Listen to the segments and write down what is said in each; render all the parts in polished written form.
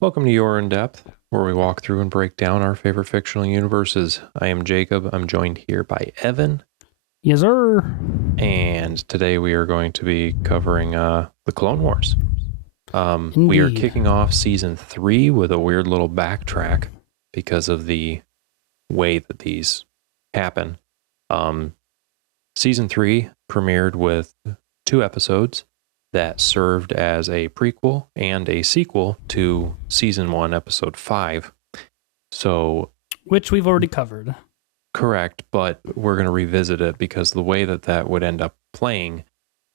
Welcome to Your In Depth, where we walk through and break down our favorite fictional universes. I am Jacob. I'm joined here by Evan. Yes, sir. And today we are going to be covering the Clone Wars. We are kicking off season 3 with a weird little backtrack because of the way that these happen. Season 3 premiered with 2 episodes that served as a prequel and a sequel to season 1, episode 5. So, which we've already covered. Correct, but we're going to revisit it because the way that would end up playing,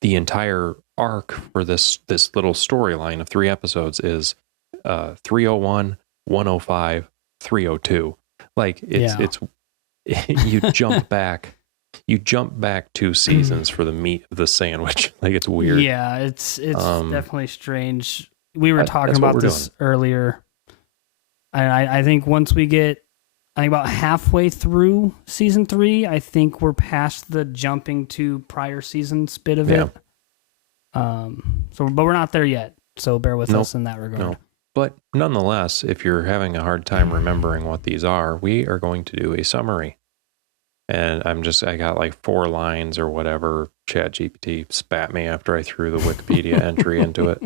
the entire arc for this little storyline of 3 episodes is 301, 105, 302. Like it's you jump back 2 seasons for the meat of the sandwich. Like, it's weird. Yeah, it's definitely strange. We were talking about this earlier. I think once we get, about halfway through season 3, I think we're past the jumping to prior seasons bit of it. But we're not there yet. So bear with us in that regard. No. But nonetheless, if you're having a hard time remembering what these are, we are going to do a summary. And I got like 4 lines or whatever. ChatGPT spat me after I threw the Wikipedia entry into it.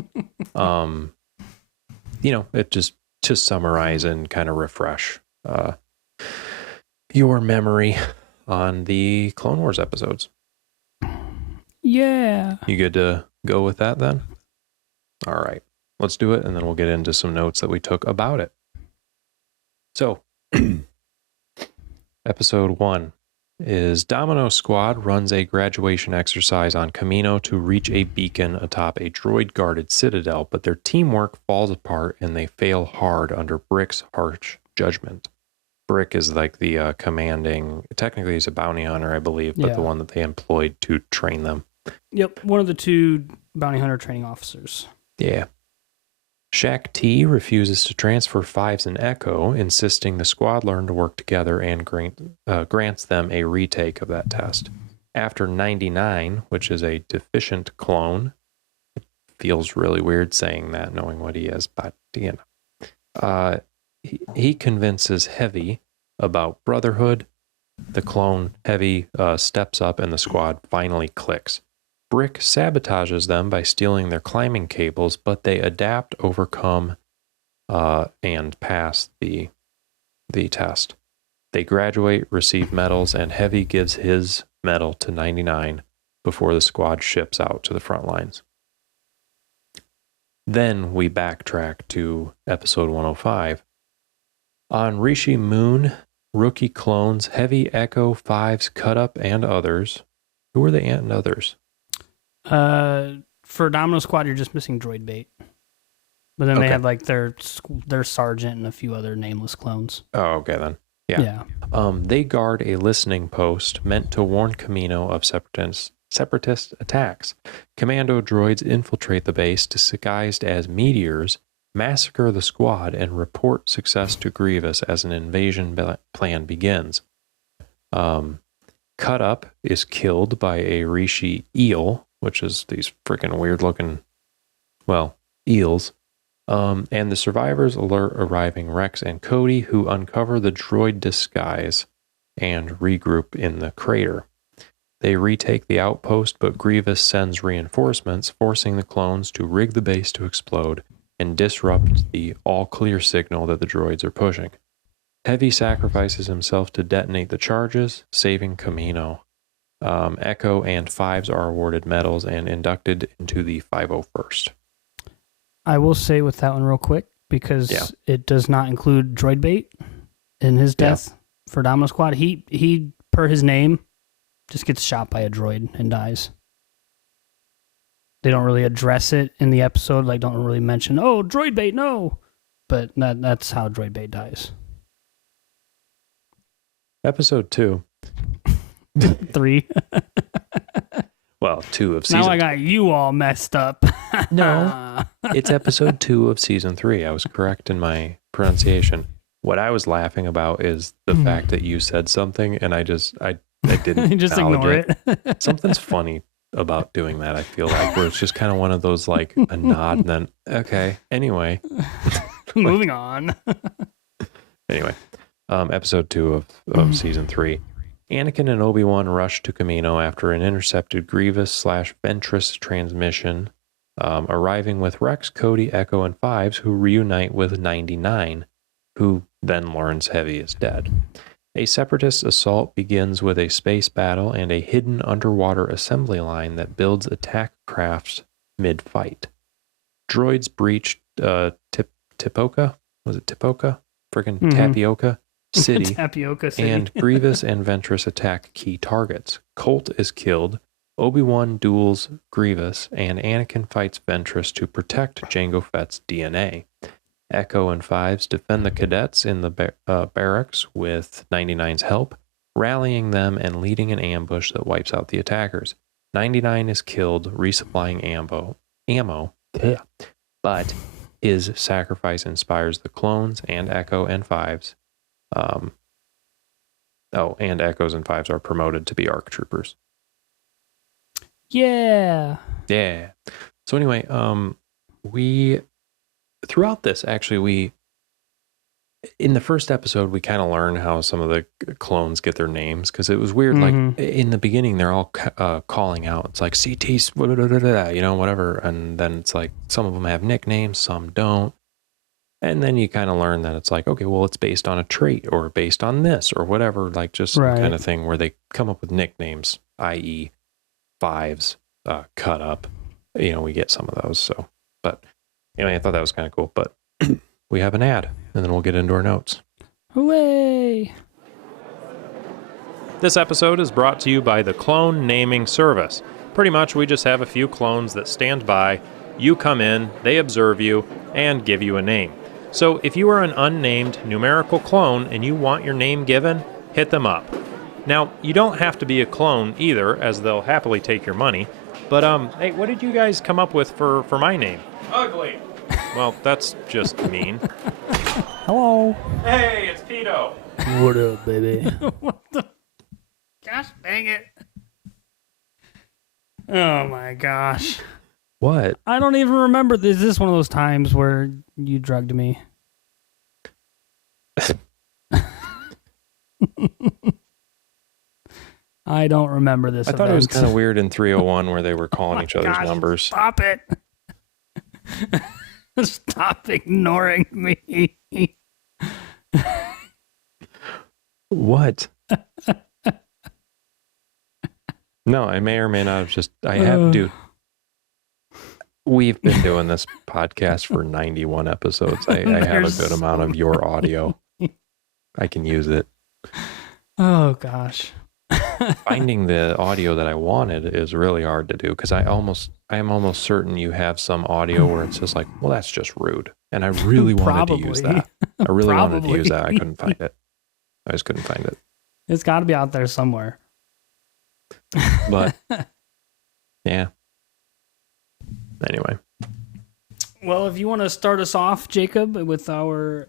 It just to summarize and kind of refresh your memory on the Clone Wars episodes. Yeah. You good to go with that then? All right, let's do it. And then we'll get into some notes that we took about it. So episode 1 is Domino Squad runs a graduation exercise on Kamino to reach a beacon atop a droid-guarded citadel, but their teamwork falls apart and they fail hard under Brick's harsh judgment. Brick is like the commanding, technically he's a bounty hunter, I believe, but the one that they employed to train them. Yep, one of the 2 bounty hunter training officers. Yeah. Shack T refuses to transfer Fives and Echo, insisting the squad learn to work together, and grants them a retake of that test. After 99, which is a deficient clone, it feels really weird saying that, knowing what he is, but, he convinces Heavy about brotherhood. The clone Heavy steps up and the squad finally clicks. Brick sabotages them by stealing their climbing cables, but they adapt, overcome, and pass the test. They graduate, receive medals, and Heavy gives his medal to 99 before the squad ships out to the front lines. Then we backtrack to episode 105. On Rishi Moon, rookie clones Heavy, Echo, Fives, Cutup, and others. Who are the and others? For Domino Squad, you're just missing Droidbait. But then they have like their sergeant and a few other nameless clones. Oh, okay then. Yeah. They guard a listening post meant to warn Kamino of separatist attacks. Commando droids infiltrate the base disguised as meteors, massacre the squad, and report success to Grievous as an invasion plan begins. Cutup is killed by a Rishi eel, which is these freaking weird looking, eels. And the survivors alert arriving Rex and Cody, who uncover the droid disguise and regroup in the crater. They retake the outpost, but Grievous sends reinforcements, forcing the clones to rig the base to explode and disrupt the all-clear signal that the droids are pushing. Heavy sacrifices himself to detonate the charges, saving Kamino. Echo and Fives are awarded medals and inducted into the 501st. I will say with that one real quick, because it does not include Droidbait in his death for Domino Squad. He, per his name, just gets shot by a droid and dies. They don't really address it in the episode, like don't really mention, oh, Droidbait, no! But that's how Droidbait dies. Episode 2. 3. Well, 2 of season. Now I got you all messed up. No, it's episode 2 of season 3. I was correct in my pronunciation. What I was laughing about is the fact that you said something and I didn't just ignore it. Something's funny about doing that, I feel like, where it's just kind of one of those, like, a nod and then, okay, anyway. Moving on. Anyway, episode 2 of season 3. Anakin and Obi-Wan rush to Kamino after an intercepted Grievous / Ventress transmission, arriving with Rex, Cody, Echo, and Fives, who reunite with 99, who then learns Heavy is dead. A separatist assault begins with a space battle and a hidden underwater assembly line that builds attack crafts mid-fight. Droids breach Tipoca? Was it Tipoca? Freaking Tapioca City. Tapioca City. And Grievous and Ventress attack key targets. Colt is killed. Obi-Wan duels Grievous, and Anakin fights Ventress to protect Jango Fett's DNA. Echo and Fives defend the cadets in the barracks with 99's help, rallying them and leading an ambush that wipes out the attackers. 99 is killed, resupplying ammo, but his sacrifice inspires the clones and Echo and Fives. And Echoes and Fives are promoted to be ARC troopers. Yeah. So anyway, we throughout this, actually, in the first episode, we kind of learn how some of the clones get their names, because it was weird. Like in the beginning, they're all calling out. It's like CT, whatever. And then it's like some of them have nicknames, some don't. And then you kind of learn that it's like, okay, well, it's based on a trait or based on this or whatever, like just kind of thing where they come up with nicknames, i.e. Fives, Cutup. We get some of those. So, but anyway, I thought that was kind of cool. But we have an ad, and then we'll get into our notes. Hooray! This episode is brought to you by the Clone Naming Service. Pretty much, we just have a few clones that stand by. You come in, they observe you, and give you a name. So if you are an unnamed numerical clone and you want your name given, hit them up. Now, you don't have to be a clone either, as they'll happily take your money. But, hey, what did you guys come up with for my name? Ugly. Well, that's just mean. Hello. Hey, it's Pito. What up, baby? What the? Gosh dang it. Oh, my gosh. What? I don't even remember. Is this one of those times where you drugged me? I don't remember this. I thought it was kind of weird in 301 where they were calling each other's numbers. Stop it. Stop ignoring me. What? No, I may or may not have just... Dude. We've been doing this podcast for 91 episodes. I have a good amount of your audio. I can use it. Oh, gosh. Finding the audio that I wanted is really hard to do, because I am almost certain you have some audio where it's just like, well, that's just rude. And I really wanted to use that. I really wanted to use that. I couldn't find it. I just couldn't find it. It's got to be out there somewhere. But, yeah. Anyway. Well, if you want to start us off, Jacob, with our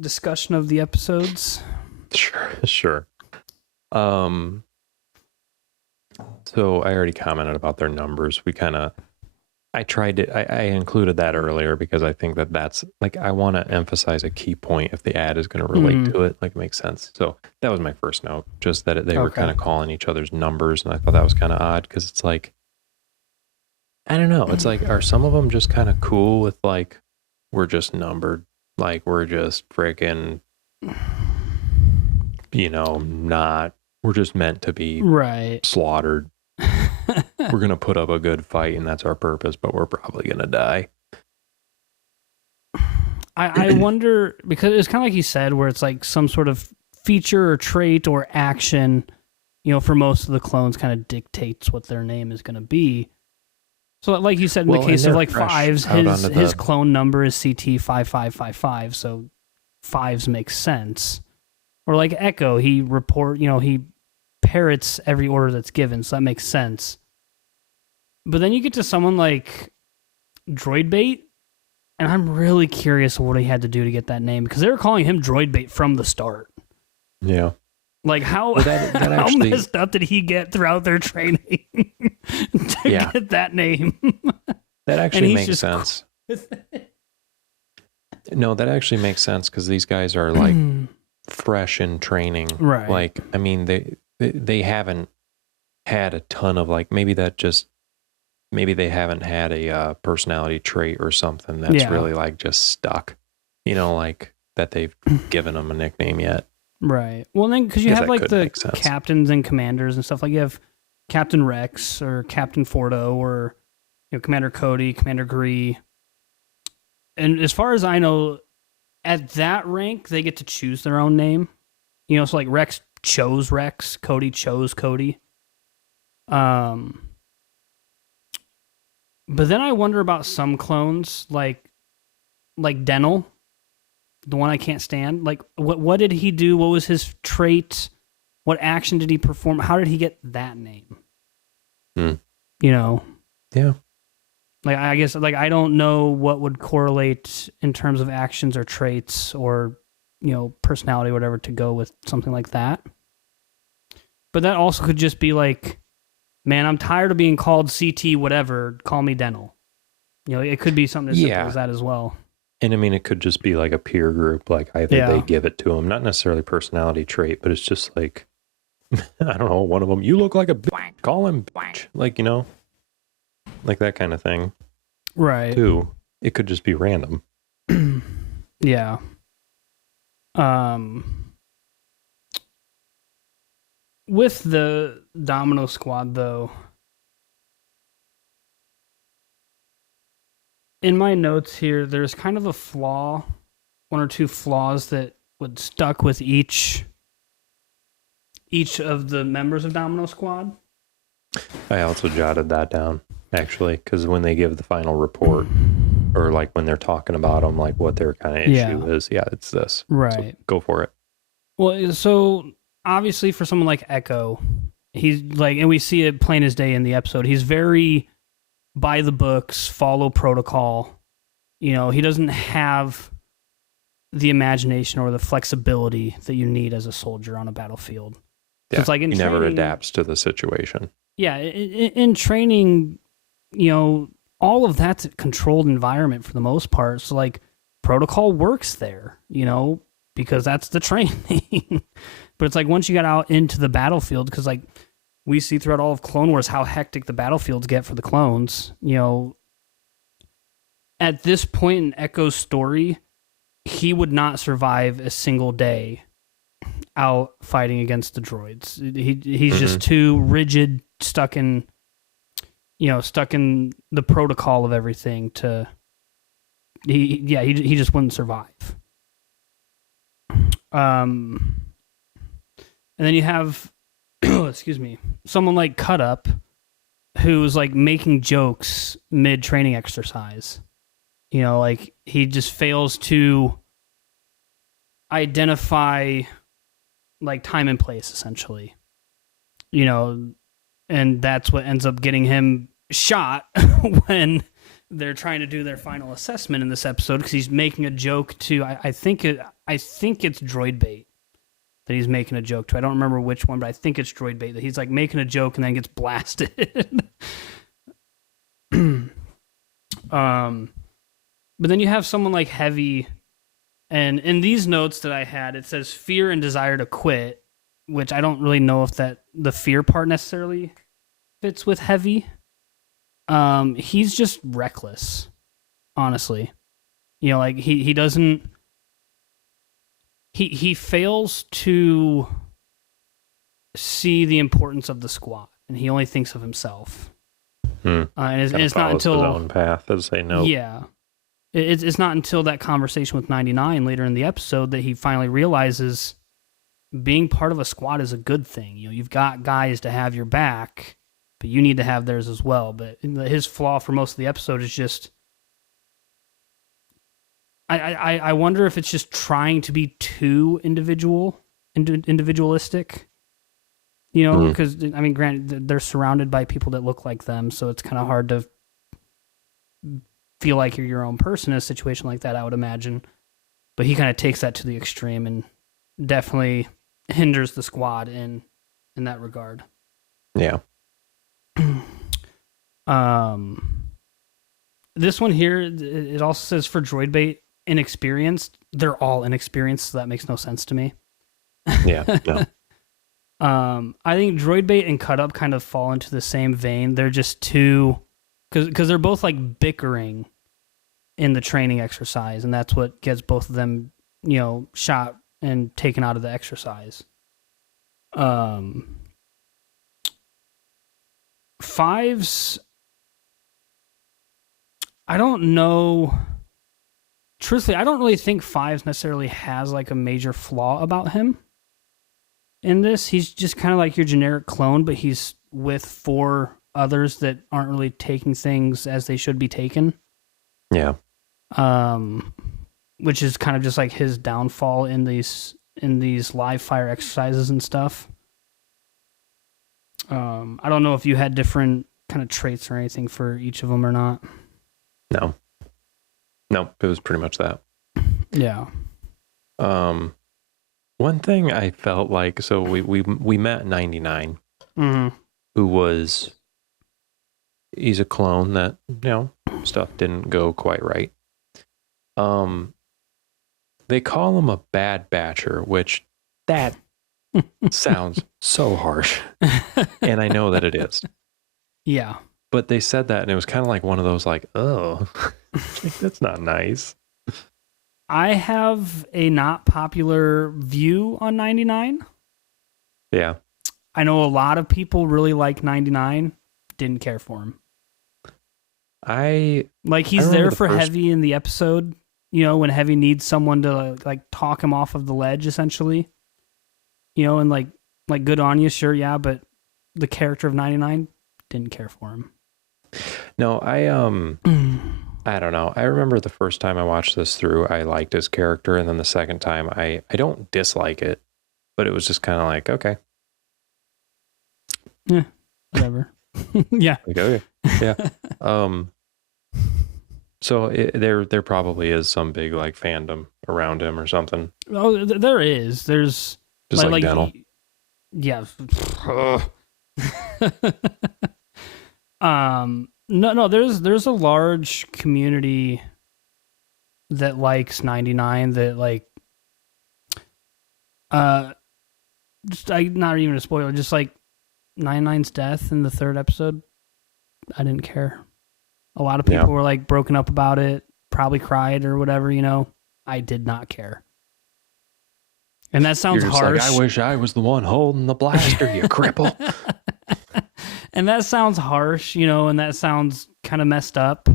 discussion of the episodes. Sure. So I already commented about their numbers. I included that earlier because I think that's like, I want to emphasize a key point if the ad is going to relate to it, like it makes sense. So that was my first note, just that they were kind of calling each other's numbers. And I thought that was kind of odd because it's like, I don't know. It's like, are some of them just kind of cool with like, we're just numbered, like we're just freaking, we're just meant to be slaughtered. We're going to put up a good fight and that's our purpose, but we're probably going to die. I wonder, because it's kind of like you said, where it's like some sort of feature or trait or action, for most of the clones kind of dictates what their name is going to be. So like you said, in the case of like Fives, his clone number is CT5555, so Fives makes sense. Or like Echo, he parrots every order that's given, so that makes sense. But then you get to someone like Droidbait, and I'm really curious what he had to do to get that name, because they were calling him Droidbait from the start. Yeah. Like, how messed up did he get throughout their training to get that name? That actually makes sense. No, that actually makes sense because these guys are like fresh in training. Right. Like, I mean, they haven't had a ton of like, maybe they haven't had a personality trait or something that's really like just stuck, like that they've given them a nickname yet. Right. Well, then, because you have like the captains and commanders and stuff, like you have Captain Rex or Captain Fordo or Commander Cody, Commander Gree. And as far as I know, at that rank, they get to choose their own name. So like Rex chose Rex, Cody chose Cody. But then I wonder about some clones, like Denel, the one I can't stand. Like, what did he do? What was his trait? What action did he perform? How did he get that name? Yeah. Like, I guess, like, I don't know what would correlate in terms of actions or traits or, personality or whatever to go with something like that. But that also could just be like, man, I'm tired of being called CT whatever, call me Denel. It could be something as simple as that as well. And I mean, it could just be like a peer group, like either they give it to them, not necessarily personality trait, but it's just like, I don't know, one of them, you look like a bitch, call him bitch. Like, like that kind of thing. Right. Too. It could just be random. Yeah. With the Domino Squad, though, in my notes here, there's kind of a flaw, one or two flaws that would stuck with each of the members of Domino Squad. I also jotted that down, actually, because when they give the final report, or like when they're talking about them, like what their kind of issue is, it's this. Right. So go for it. Well, so obviously for someone like Echo, he's like, and we see it plain as day in the episode, he's very by the books, follow protocol. He doesn't have the imagination or the flexibility that you need as a soldier on a battlefield. Yeah, it's like he never adapts to the situation. Yeah, in training, all of that's a controlled environment for the most part. So, like, protocol works there, because that's the training. But it's like once you got out into the battlefield, because, like, we see throughout all of Clone Wars how hectic the battlefields get for the clones. At this point in Echo's story, he would not survive a single day out fighting against the droids. He's just too rigid, stuck in the protocol of everything to. He just wouldn't survive. And then you have, excuse me, someone like Cutup, who's like making jokes mid training exercise. Like he just fails to identify like time and place, essentially. And that's what ends up getting him shot when they're trying to do their final assessment in this episode, because he's making a joke to I think it's Droidbait that he's making a joke to. I don't remember which one, but I think it's Droidbait that he's like making a joke and then gets blasted. But then you have someone like Heavy, and in these notes that I had, it says fear and desire to quit, which I don't really know if that the fear part necessarily fits with Heavy. He's just reckless, honestly. Like he doesn't. He fails to see the importance of the squad, and he only thinks of himself. And it's not until his own path as they know. Yeah, it's not until that conversation with 99 later in the episode that he finally realizes being part of a squad is a good thing. You've got guys to have your back, but you need to have theirs as well. But his flaw for most of the episode is just, I wonder if it's just trying to be too individualistic. Because I mean, granted, they're surrounded by people that look like them, so it's kind of hard to feel like you're your own person in a situation like that, I would imagine. But he kind of takes that to the extreme and definitely hinders the squad in that regard. Yeah. This one here, it also says for Droidbait, inexperienced. They're all inexperienced, so that makes no sense to me. Yeah, no. I think Droidbait and Cutup kind of fall into the same vein. They're just too, because they're both like bickering in the training exercise, and that's what gets both of them, shot and taken out of the exercise. Fives, I don't know. Truthfully, I don't really think Fives necessarily has like a major flaw about him. In this, he's just kind of like your generic clone, but he's with 4 others that aren't really taking things as they should be taken. Yeah. Which is kind of just like his downfall in these live fire exercises and stuff. I don't know if you had different kind of traits or anything for each of them or not. No, it was pretty much that. Yeah. One thing I felt like, so we met 99, who he's a clone that, stuff didn't go quite right. They call him a bad batcher, which that sounds so harsh. And I know that it is. Yeah. But they said that, and it was kind of like one of those like, oh, like, that's not nice. I have a not popular view on 99. Yeah. I know a lot of people really like 99. Didn't care for him. He's there for Heavy in the episode, when Heavy needs someone to like talk him off of the ledge, essentially. And like good on you, sure, yeah, but the character of 99 didn't care for him. No, I don't know. I remember the first time I watched this through, I liked his character, and then the second time, I don't dislike it, but it was just kind of like, okay. Yeah, whatever. Yeah. Like, okay. Yeah. So there probably is some big like fandom around him or something. Oh, there is. There's just like dental. Yeah. No, there's a large community that likes 99 that like just not even a spoiler, just like 99's death in the 3rd episode. I didn't care. A lot of people were like broken up about it, probably cried or whatever, I did not care. And that sounds harsh. Like, I wish I was the one holding the blaster, you cripple. And that sounds harsh, and that sounds kind of messed up.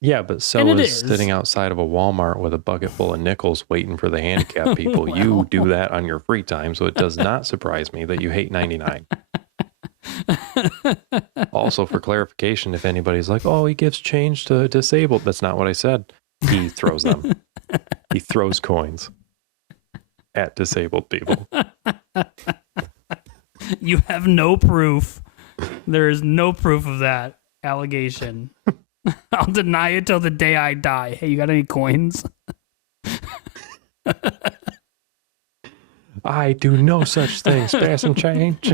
Yeah, but so is sitting outside of a Walmart with a bucket full of nickels waiting for the handicapped people. Well. You do that on your free time, so it does not surprise me that you hate 99. Also, for clarification, if anybody's like, oh, he gives change to disabled, that's not what I said. He throws them. He throws coins at disabled people. You have no proof. There is no proof of that allegation. I'll deny it till the day I die. Hey, you got any coins? I do no such thing. Spare some change.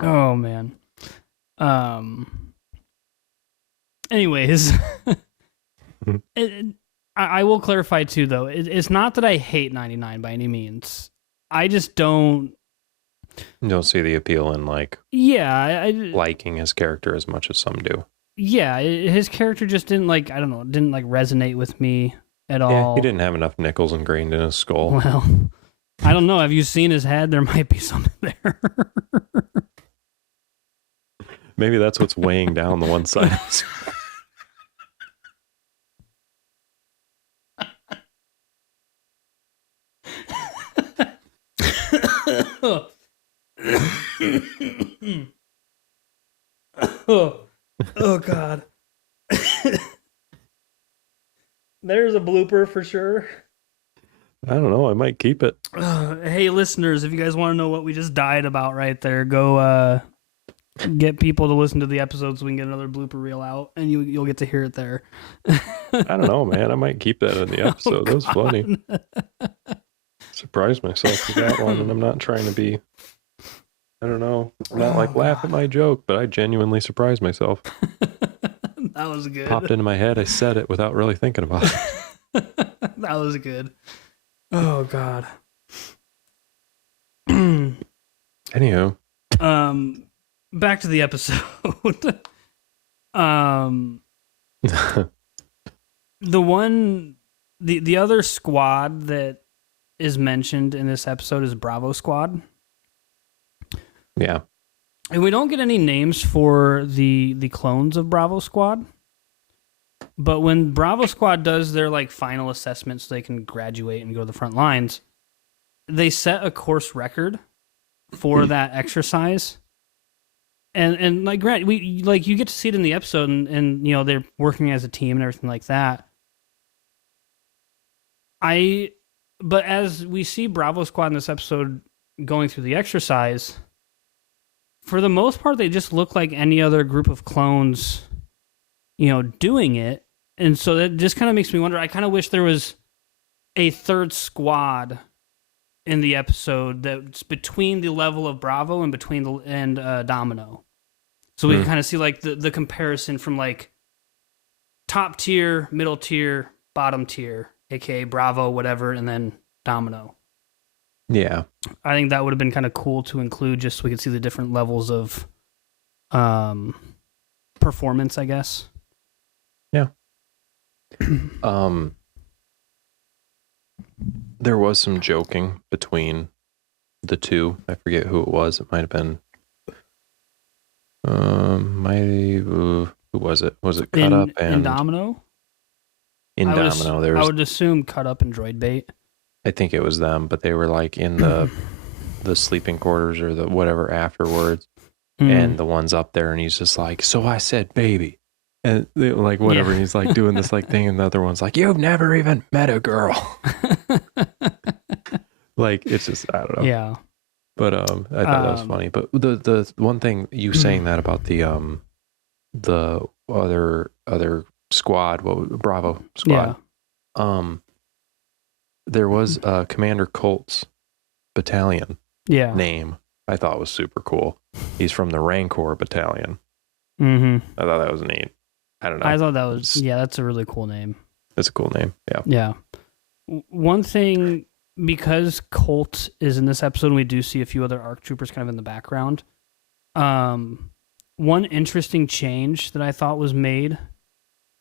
Oh man. Anyways, I will clarify too, though. It's not that I hate 99 by any means. I just don't see the appeal in like liking his character as much as some do. Yeah, his character just didn't didn't resonate with me at all. Yeah, he didn't have enough nickels ingrained in his skull. Well, I don't know. Have you seen his head? There might be something there. Maybe that's what's weighing down the one side. Oh God. There's a blooper for sure. I don't know. I might keep it. Hey, listeners, if you guys want to know what we just died about right there, go get people to listen to the episode so we can get another blooper reel out, and you'll get to hear it there. I don't know, man. I might keep that in the episode. That was funny. Surprised myself with that one, and I'm not trying to be I don't know. I'm not like laugh at my joke, but I genuinely surprised myself. That was good. Popped into my head. I said it without really thinking about it. That was good. Oh God. Anywho. Back to the episode. The other squad that is mentioned in this episode is Bravo Squad. Yeah. And we don't get any names for the clones of Bravo Squad. But when Bravo Squad does their like final assessment so they can graduate and go to the front lines, they set a course record for that exercise. And like Grant, you get to see it in the episode and you know they're working as a team and everything like that. But as we see Bravo Squad in this episode going through the exercise, for the most part, they just look like any other group of clones, you know, doing it. And so that just kind of makes me wonder, I kind of wish there was a third squad in the episode that's between the level of Bravo and between Domino. So we can kind of see like the comparison from like top tier, middle tier, bottom tier, aka Bravo, whatever, and then Domino. Yeah. I think that would have been kind of cool to include just so we could see the different levels of performance, I guess. Yeah. There was some joking between the two. I forget who it was. It might have been who was it? Was it Cutup in Domino? Domino, I would assume Cutup and Droidbait. I think it was them, but they were like in the sleeping quarters or the whatever afterwards, and the one's up there, and he's just like, "So I said, baby," and they, like whatever. Yeah. And he's like doing this like thing, and the other one's like, "You've never even met a girl." Like it's just I don't know. Yeah. But I thought that was funny. But the one thing you saying that about the other squad, Bravo Squad. Yeah. There was a Commander Colt's battalion name I thought was super cool. He's from the Rancor battalion. Mm-hmm. I thought that was neat. I don't know. I thought that was that's a really cool name. It's a cool name. Yeah. Yeah. One thing, because Colt is in this episode and we do see a few other ARC troopers kind of in the background, one interesting change that I thought was made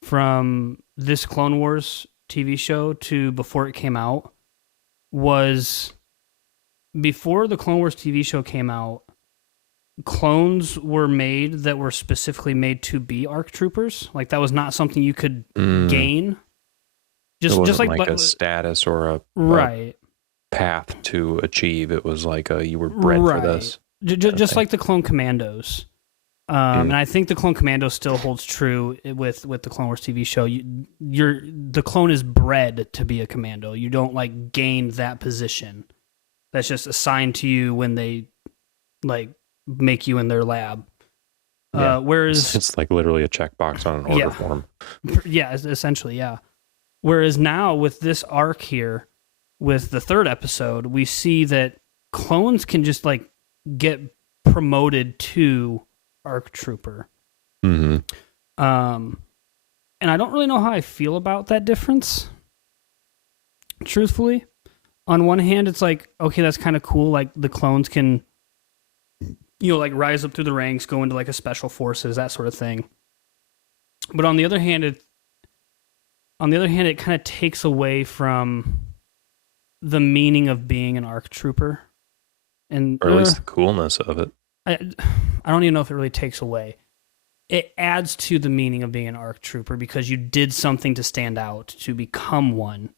from this Clone Wars TV show to before it came out was before the Clone Wars TV show came out, clones were made that were specifically made to be ARC troopers. Like that was not something you could gain. Just like a status or a path to achieve. It was like you were bred for this. Just like the Clone Commandos. And I think the Clone Commandos still holds true with the Clone Wars TV show. The clone is bred to be a commando. You don't like gain that position. That's just assigned to you when they like make you in their lab. Yeah. Whereas it's like literally a checkbox on an order form. Yeah, essentially, yeah. Whereas now with this arc here, with the third episode, we see that clones can just like get promoted to ARC trooper. Mm-hmm. And I don't really know how I feel about that difference. Truthfully, on one hand, it's like, okay, that's kind of cool. Like the clones can, you know, like rise up through the ranks, go into like a special forces, that sort of thing. But on the other hand, it kind of takes away from the meaning of being an ARC trooper, or at least the coolness of it. I don't even know if it really takes away. It adds to the meaning of being an ARC trooper because you did something to stand out, to become one.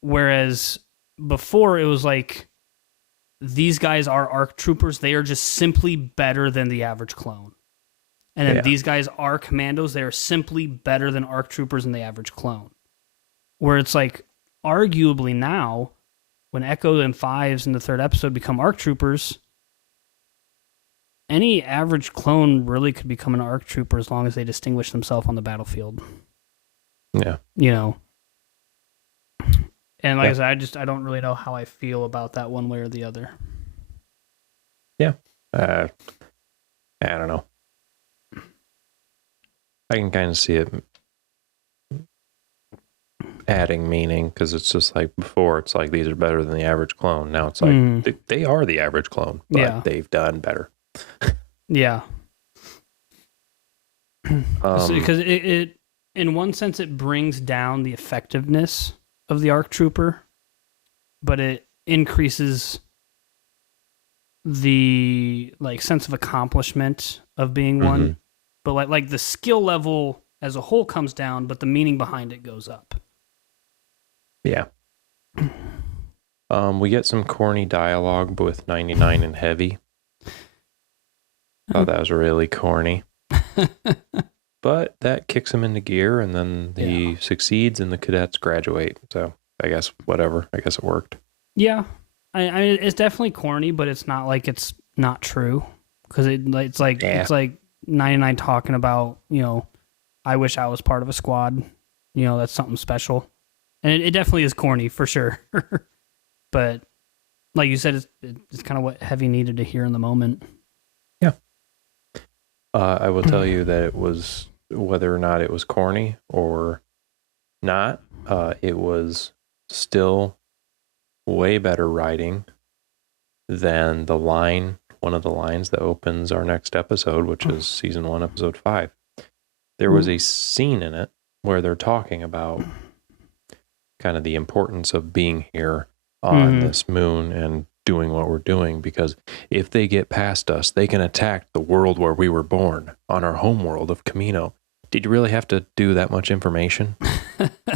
Whereas before it was like, these guys are ARC troopers. They are just simply better than the average clone. And then these guys are commandos. They are simply better than ARC troopers and the average clone. Where it's like, arguably now, when Echo and Fives in the third episode become ARC troopers, any average clone really could become an ARC trooper as long as they distinguish themselves on the battlefield. Yeah. You know. And like I said, I don't really know how I feel about that one way or the other. Yeah. I don't know. I can kind of see it adding meaning, because it's just like before, it's like these are better than the average clone. Now it's like they are the average clone, but they've done better. Yeah. Because it, in one sense, it brings down the effectiveness of the ARC Trooper, but it increases the like sense of accomplishment of being one. But like the skill level as a whole comes down, but the meaning behind it goes up. Yeah. We get some corny dialogue with 99 and Heavy. Thought that was really corny. But that kicks him into gear, and then he succeeds, and the cadets graduate. So I guess whatever. I guess it worked. Yeah, I mean, it's definitely corny, but it's not like it's not true, because it's like 99 talking about, you know, I wish I was part of a squad. You know, that's something special, and it definitely is corny for sure. But like you said, it's kind of what Heavy needed to hear in the moment. Yeah. I will tell you that it was, whether or not it was corny or not, it was still way better writing than one of the lines that opens our next episode, which is season 1, episode 5. There was a scene in it where they're talking about kind of the importance of being here on this moon and doing what we're doing, because if they get past us, they can attack the world where we were born, on our home world of Kamino. Did you really have to do that much information?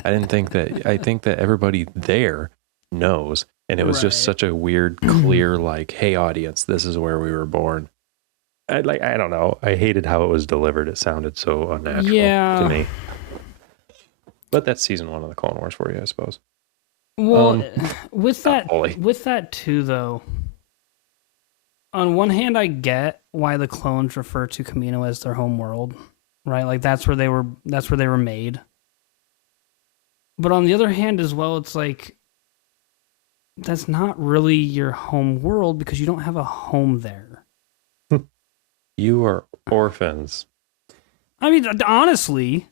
I think that everybody there knows, and it was just such a weird, clear, like, hey audience, this is where we were born. I don't know. I hated how it was delivered. It sounded so unnatural to me. But that's season 1 of the Clone Wars for you, I suppose. Well, with that too, though, on one hand, I get why the clones refer to Kamino as their home world, right? Like that's where they were made. But on the other hand, as well, it's like that's not really your home world, because you don't have a home there. You are orphans. I mean, honestly,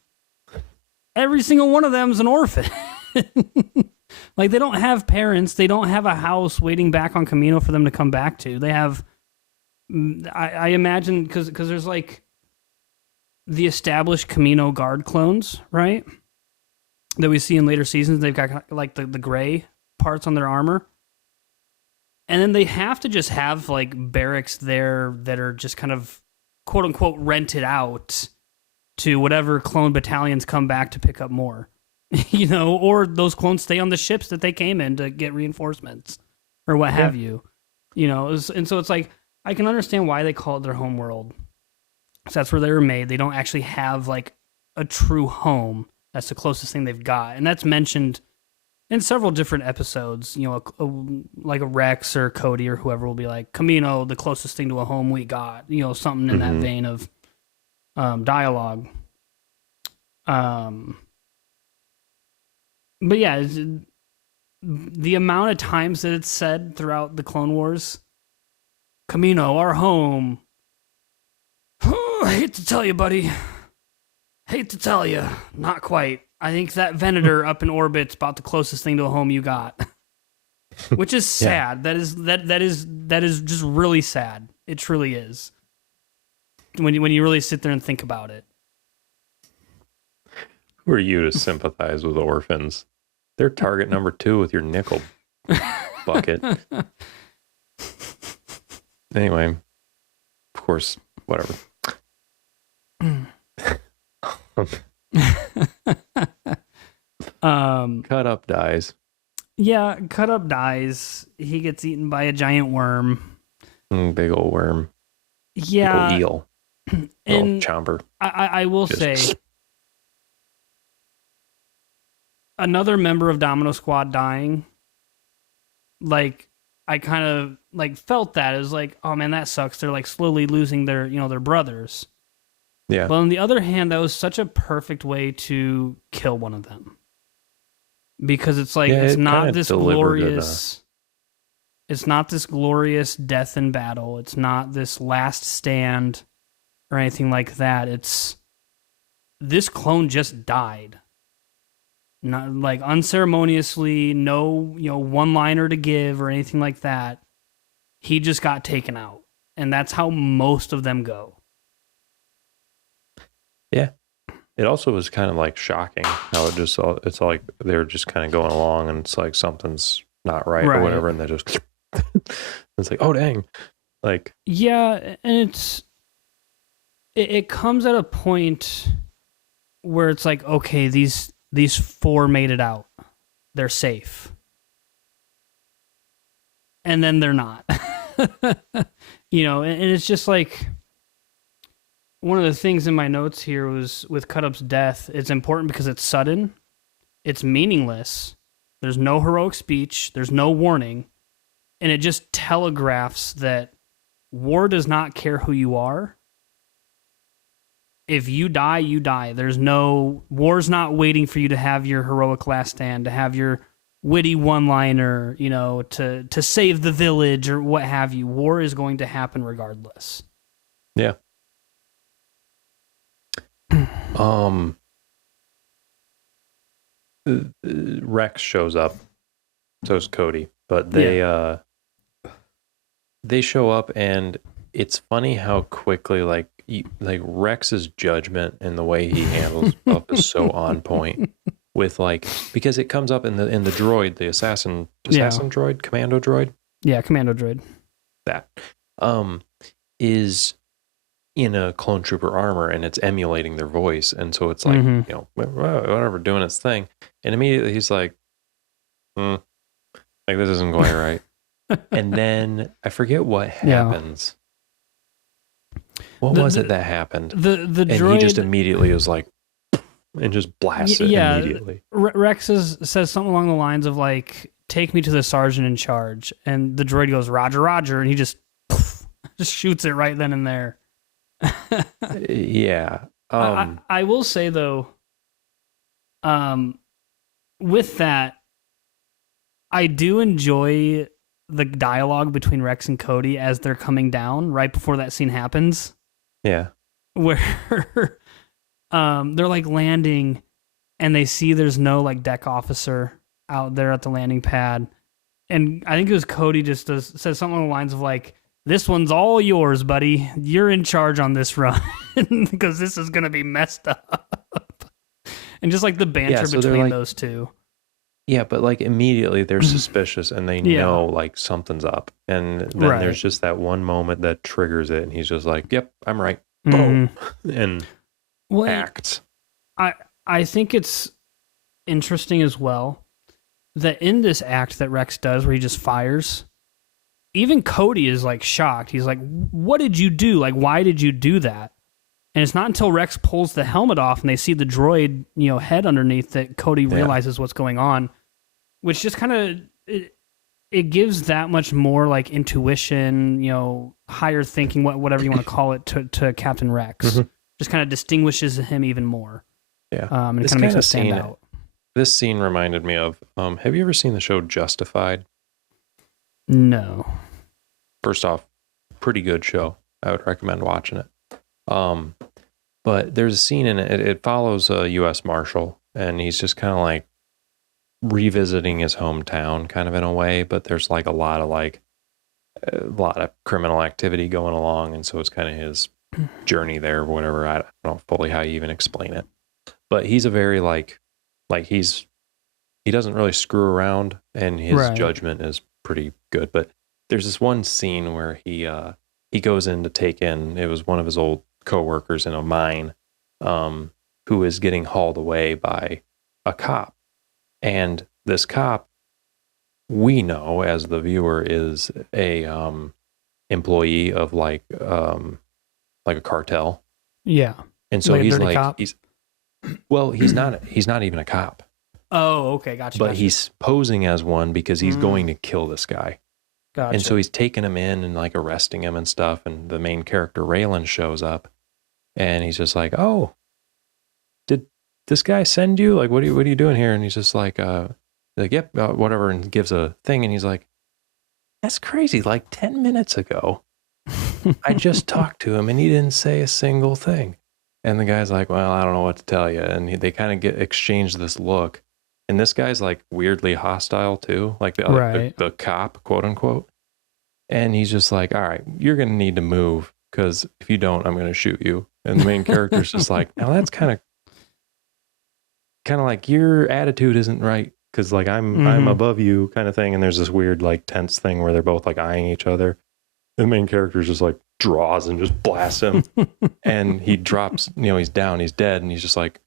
every single one of them is an orphan. Like, they don't have parents. They don't have a house waiting back on Kamino for them to come back to. They have, I imagine, because there's, like, the established Kamino guard clones, right? That we see in later seasons. They've got, like, the gray parts on their armor. And then they have to just have, like, barracks there that are just kind of, quote-unquote, rented out to whatever clone battalions come back to pick up more. You know, or those clones stay on the ships that they came in to get reinforcements or what have you. You know, and so it's like, I can understand why they call it their home world. So that's where they were made. They don't actually have like a true home. That's the closest thing they've got. And that's mentioned in several different episodes. You know, like a Rex or Cody or whoever will be like, Kamino, the closest thing to a home we got. You know, something in that vein of dialogue. But yeah, the amount of times that it's said throughout the Clone Wars, Kamino, our home. Oh, I hate to tell you, buddy. Hate to tell you. Not quite. I think that Venator up in orbit's about the closest thing to a home you got. Which is sad. That is just really sad. It truly is. When you really sit there and think about it. Who are you to sympathize with orphans? They're target number 2 with your nickel bucket. Anyway, of course, whatever. Cutup dies. Yeah, Cutup dies. He gets eaten by a giant worm. Big old worm. Yeah. Big old eel. And chomper. I will say, another member of Domino Squad dying, like, I kind of like felt that as like, oh man, that sucks. They're like slowly losing their brothers. Yeah. But on the other hand, that was such a perfect way to kill one of them, because it's like it's not this glorious. It's not this glorious death in battle. It's not this last stand or anything like that. It's this clone just died. Not like unceremoniously, no, one-liner to give or anything like that. He just got taken out. And that's how most of them go. Yeah. It also was kind of like shocking how it's like they're just kind of going along and it's like something's not right or whatever. And they just, it's like, oh, dang. Like, yeah. And it comes at a point where it's like, okay, these 4 made it out. They're safe. And then they're not. And it's just like, one of the things in my notes here was with Cutup's death, it's important because it's sudden, it's meaningless, there's no heroic speech, there's no warning, and it just telegraphs that war does not care who you are. If you die, you die. War's not waiting for you to have your heroic last stand, to have your witty one-liner, to save the village or what have you. War is going to happen regardless. Yeah. Rex shows up, so is Cody, but they show up, and it's funny how quickly like Rex's judgment and the way he handles stuff is so on point. With because it comes up in the droid, the assassin droid, commando droid. Yeah, commando droid. That is in a clone trooper armor, and it's emulating their voice, and so it's like whatever, doing its thing, and immediately he's like, like this isn't quite right. And then I forget what happens. What was it that happened? The and droid, he just immediately was like, and just blasts it immediately. Rex says something along the lines of like, "Take me to the sergeant in charge," and the droid goes, "Roger, Roger," and he just shoots it right then and there. Yeah. I will say though, with that, I do enjoy the dialogue between Rex and Cody as they're coming down right before that scene happens. Yeah. Where they're like landing and they see there's no like deck officer out there at the landing pad. And I think it was Cody just says something along the lines of like, "This one's all yours, buddy. You're in charge on this run because this is going to be messed up." And just like the banter between those two. Yeah, but like immediately they're suspicious and they know like something's up. And then there's just that one moment that triggers it. And he's just like, "Yep, I'm right." Boom. And acts. I think it's interesting as well that in this act that Rex does where he just fires, even Cody is like shocked. He's like, "What did you do? Like, why did you do that?" And it's not until Rex pulls the helmet off and they see the droid, head underneath that Cody realizes what's going on, which just kind of, it gives that much more like intuition, higher thinking, whatever you want to call it, to Captain Rex. Mm-hmm. Just kind of distinguishes him even more. Yeah. And it kind of makes him stand out. This scene reminded me of, have you ever seen the show Justified? No. First off, pretty good show. I would recommend watching it. But there's a scene in it. It follows a U.S. Marshal, and he's just kind of like revisiting his hometown, kind of in a way. But there's like a lot of criminal activity going along, and so it's kind of his journey there, or whatever. I don't know fully how you even explain it. But he's a very he doesn't really screw around, and his judgment is pretty good. But there's this one scene where he goes in to take in, it was one of his old co-workers in a mine, who is getting hauled away by a cop. And this cop, we know as the viewer, is a employee of like a cartel. Yeah. And so he's not even a cop. Oh, okay, gotcha. But he's posing as one because he's going to kill this guy. Gotcha. And so he's taking him in and like arresting him and stuff. And the main character, Raylan, shows up, and he's just like, "Oh, did this guy send you? Like, what are you doing here?" And he's just like, "Yep, whatever," and gives a thing. And he's like, that's crazy. Like 10 minutes ago, I just talked to him and he didn't say a single thing. And the guy's like, well, I don't know what to tell you. And they kind of exchange this look. And this guy's like weirdly hostile too, like the cop, quote unquote. And he's just like, all right, you're going to need to move because if you don't, I'm going to shoot you. And the main character's just like, now that's kind of like your attitude isn't right because like I'm above you kind of thing. And there's this weird like tense thing where they're both like eyeing each other. The main character's just like draws and just blasts him. And he drops, he's down, he's dead. And he's just like,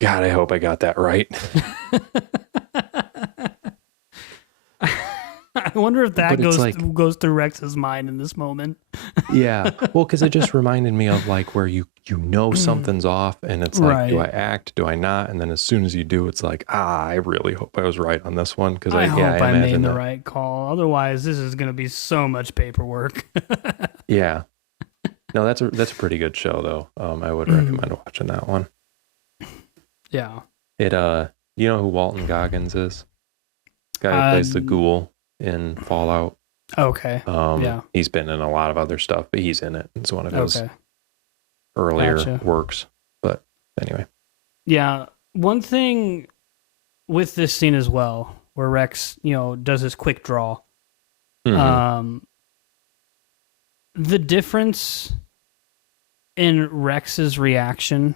God, I hope I got that right. I wonder if that goes through Rex's mind in this moment. Yeah. Well, because it just reminded me of like where you know something's off and it's like, do I act? Do I not? And then as soon as you do, it's like, I really hope I was right on this one. Because I hope I made the right call. Otherwise, this is going to be so much paperwork. Yeah. No, that's a pretty good show though. I would recommend watching that one. Yeah. It you know who Walton Goggins is? Guy who plays the ghoul in Fallout. Okay. Yeah. He's been in a lot of other stuff, but he's in it. It's one of his earlier works. But anyway. Yeah. One thing with this scene as well, where Rex, does his quick draw. The difference in Rex's reaction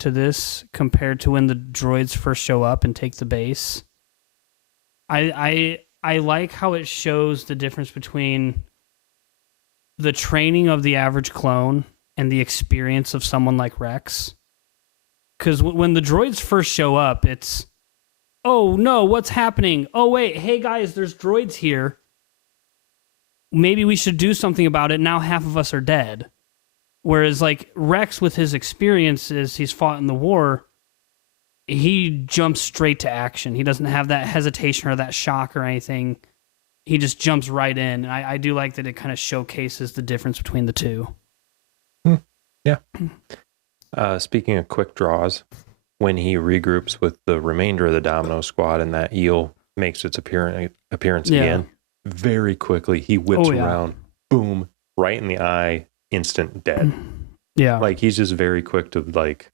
to this compared to when the droids first show up and take the base. I like how it shows the difference between the training of the average clone and the experience of someone like Rex. Because when the droids first show up, it's, oh no, what's happening? Oh wait, hey guys, there's droids here. Maybe we should do something about it. Now half of us are dead. Whereas like Rex, with his experiences, he's fought in the war, he jumps straight to action. He doesn't have that hesitation or that shock or anything. He just jumps right in. And I do like that it kind of showcases the difference between the two. Yeah. Speaking of quick draws, when he regroups with the remainder of the Domino Squad and that eel makes its appearance again, very quickly he whips around, boom, right in the eye, instant dead. Yeah. Like he's just very quick to like,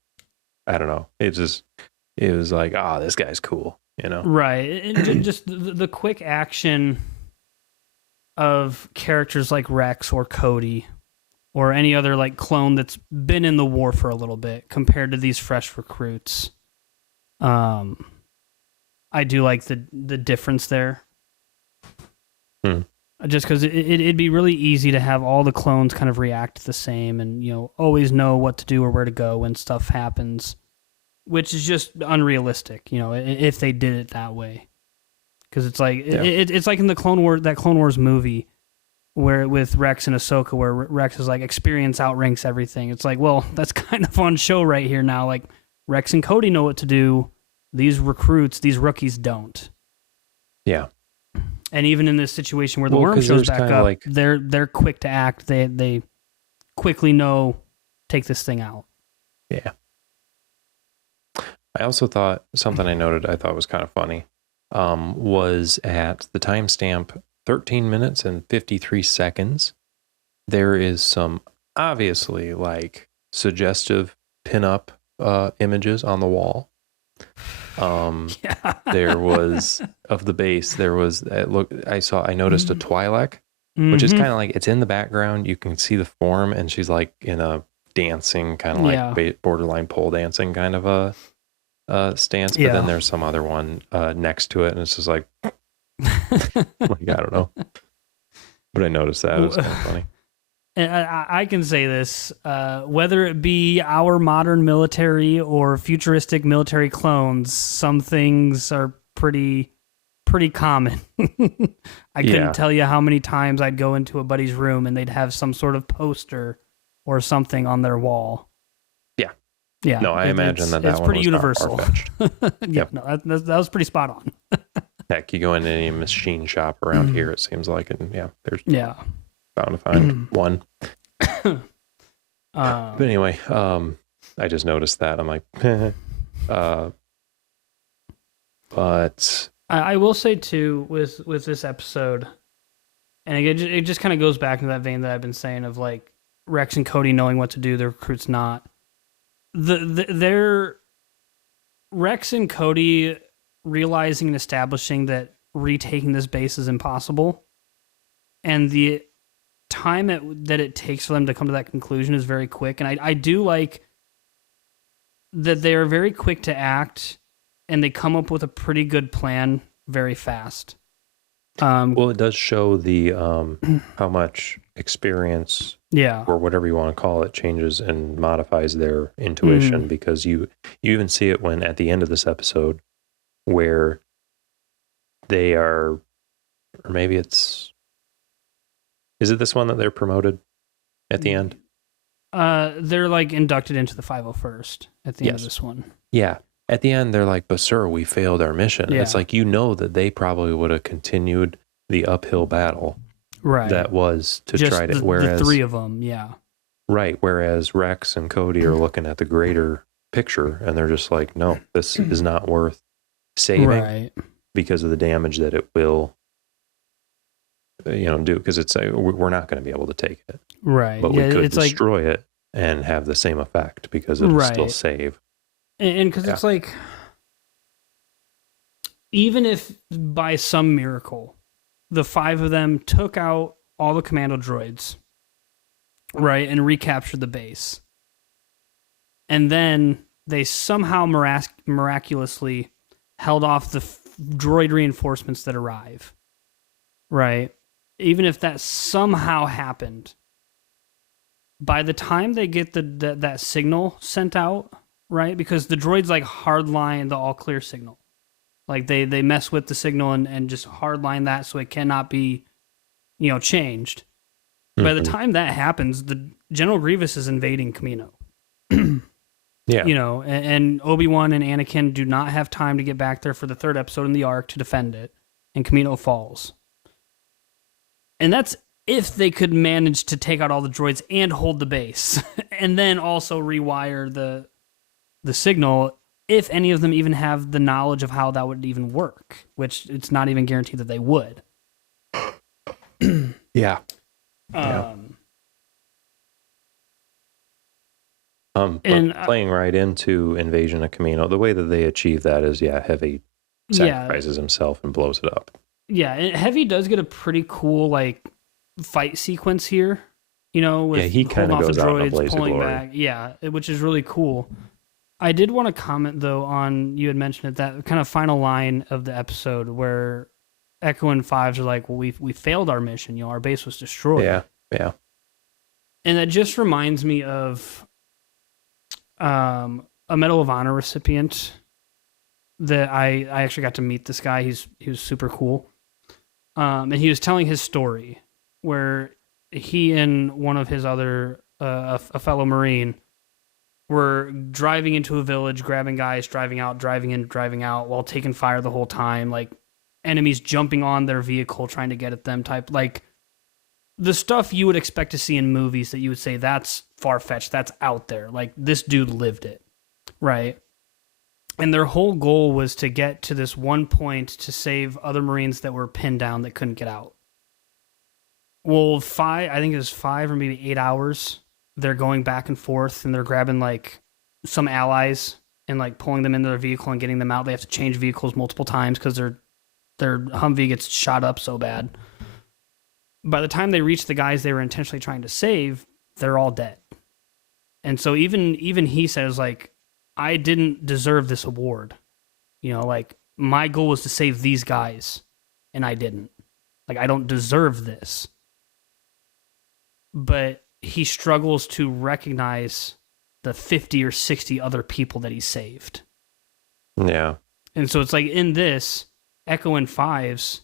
I don't know. It was like, this guy's cool, Right. And just the quick action of characters like Rex or Cody or any other like clone that's been in the war for a little bit compared to these fresh recruits. I do like the difference there. Just because it'd be really easy to have all the clones kind of react the same and, always know what to do or where to go when stuff happens. Which is just unrealistic, if they did it that way. Because it's like it's like in the Clone Wars movie, where with Rex and Ahsoka, where Rex is like experience outranks everything. It's like, well, that's kind of on show right here now. Like Rex and Cody know what to do. These recruits, these rookies don't. Yeah. And even in this situation where the worm shows back up, they're quick to act. They quickly know, take this thing out. Yeah. I also thought something I thought was kind of funny was at the timestamp 13 minutes and 53 seconds. There is some obviously like suggestive pinup images on the wall. There was of the base. There was I noticed a Twi'lek, which is kind of like it's in the background. You can see the form, and she's like in a dancing kind of like borderline pole dancing kind of a stance, but then there's some other one next to it, and it's just like, like I don't know, but I noticed that. It was kind of funny. And I can say this, whether it be our modern military or futuristic military clones, some things are pretty common. I couldn't tell you how many times I'd go into a buddy's room and they'd have some sort of poster or something on their wall. Yeah, no, I imagine that it's one pretty was universal. Yep. No, that was pretty spot on. Heck, you go into any machine shop around here, it seems like, and there's bound to find one. But anyway, I just noticed that. I'm like, but I will say too with this episode, and it just kind of goes back into that vein that I've been saying of like Rex and Cody knowing what to do, the recruits not. They're Rex and Cody realizing and establishing that retaking this base is impossible, and the time that it takes for them to come to that conclusion is very quick. And I do like that they are very quick to act, and they come up with a pretty good plan very fast. Well, it does show the how much experience, or whatever you want to call it, changes and modifies their intuition, because you even see it when at the end of this episode where they are, or maybe is it this one that they're promoted at the end? They're like inducted into the 501st at the end of this one. Yeah. At the end, they're like, but sir, we failed our mission. Yeah. It's like, that they probably would have continued the uphill battle. Right. That was to just try to, whereas the three of them, yeah. Right. Whereas Rex and Cody are looking at the greater picture, and they're just like, no, this is not worth saving because of the damage that it will, do. Because it's we're not going to be able to take it. Right. But we could destroy it and have the same effect because it'll still save. And because it's like, even if by some miracle, the 5 of them took out all the commando droids, right, and recaptured the base, and then they somehow miraculously held off the droid reinforcements that arrive, right? Even if that somehow happened, by the time they get that signal sent out, right? Because the droids like hardline the all clear signal. Like they mess with the signal and just hardline that so it cannot be, changed. By the time that happens, the General Grievous is invading Kamino. Yeah. And Obi-Wan and Anakin do not have time to get back there for the 3rd episode in the arc to defend it, and Kamino falls. And that's if they could manage to take out all the droids and hold the base, and then also rewire the signal, if any of them even have the knowledge of how that would even work, which it's not even guaranteed that they would. Yeah. Playing right into Invasion of Kamino, the way that they achieve that is, Heavy sacrifices himself and blows it up. Yeah, and Heavy does get a pretty cool, fight sequence here, with he kind of goes out in a blaze of glory. Back. Yeah, which is really cool. I did want to comment, though, on, you had mentioned it, that kind of final line of the episode where Echo and Fives are like, well, we failed our mission, our base was destroyed. Yeah. And that just reminds me of a Medal of Honor recipient that I actually got to meet this guy. He was super cool. And he was telling his story where he and one of his other, a fellow Marine, were driving into a village, grabbing guys, driving out, driving in, driving out, while taking fire the whole time, like enemies jumping on their vehicle, trying to get at them type, like the stuff you would expect to see in movies that you would say, that's far-fetched, that's out there. Like, this dude lived it, right? And their whole goal was to get to this one point to save other Marines that were pinned down that couldn't get out. Well, I think it was 5 or maybe 8 hours, they're going back and forth, and they're grabbing, some allies and, pulling them into their vehicle and getting them out. They have to change vehicles multiple times because their Humvee gets shot up so bad. By the time they reach the guys they were intentionally trying to save, they're all dead. And so even he says, I didn't deserve this award. My goal was to save these guys, and I didn't. I don't deserve this. But he struggles to recognize the 50 or 60 other people that he saved. Yeah. And so it's in this, Echo and Fives,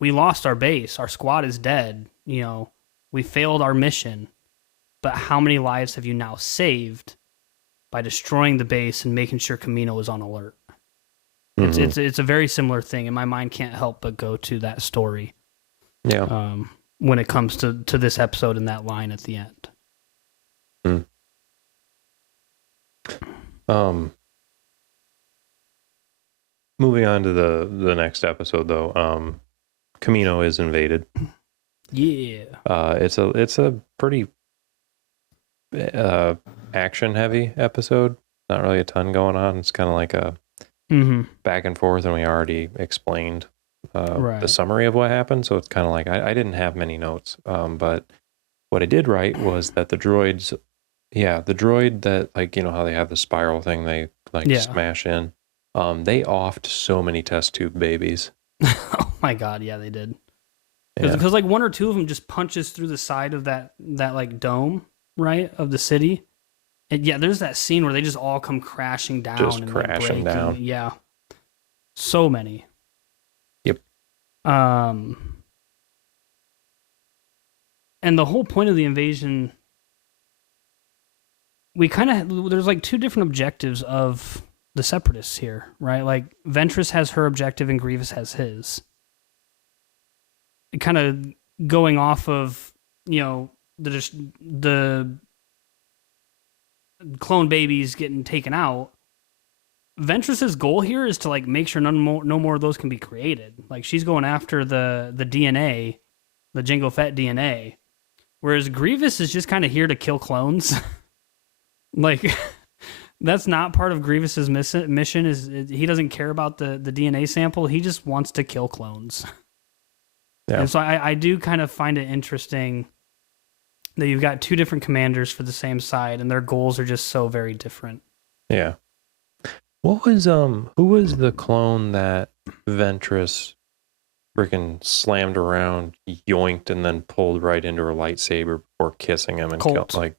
we lost our base. Our squad is dead. We failed our mission. But how many lives have you now saved by destroying the base and making sure Kamino is on alert? Mm-hmm. It's a very similar thing, and my mind can't help but go to that story. Yeah. When it comes to this episode and that line at the end. moving on to the next episode, though. Kamino is invaded. Yeah. It's a pretty action heavy episode. Not really a ton going on. It's kind of like a back and forth, and we already explained the summary of what happened. So it's kind of like I didn't have many notes, but what I did write was that the droids, the droid that, like, you know how they have the spiral thing they smash in, they offed so many test tube babies. Oh my god, yeah, they did. Because like one or two of them just punches through the side of that like dome, right, of the city. And yeah, there's that scene where they just all come crashing down. Just crashing down. And, yeah. So many. Yep. And the whole point of the invasion, there's like two different objectives of the Separatists here, right? Like Ventress has her objective and Grievous has his. Kind of going off of, you know, the clone babies getting taken out. Ventress's goal here is to like make sure no more of those can be created. Like she's going after the DNA, the Jango Fett DNA, whereas Grievous is just kind of here to kill clones. Like that's not part of Grievous's mission. Is he doesn't care about the DNA sample. He just wants to kill clones. Yeah. And so I do kind of find it interesting that you've got two different commanders for the same side, and their goals are just so very different. Yeah. What was who was the clone that Ventress freaking slammed around, yoinked, and then pulled right into her lightsaber before kissing him and killed? Like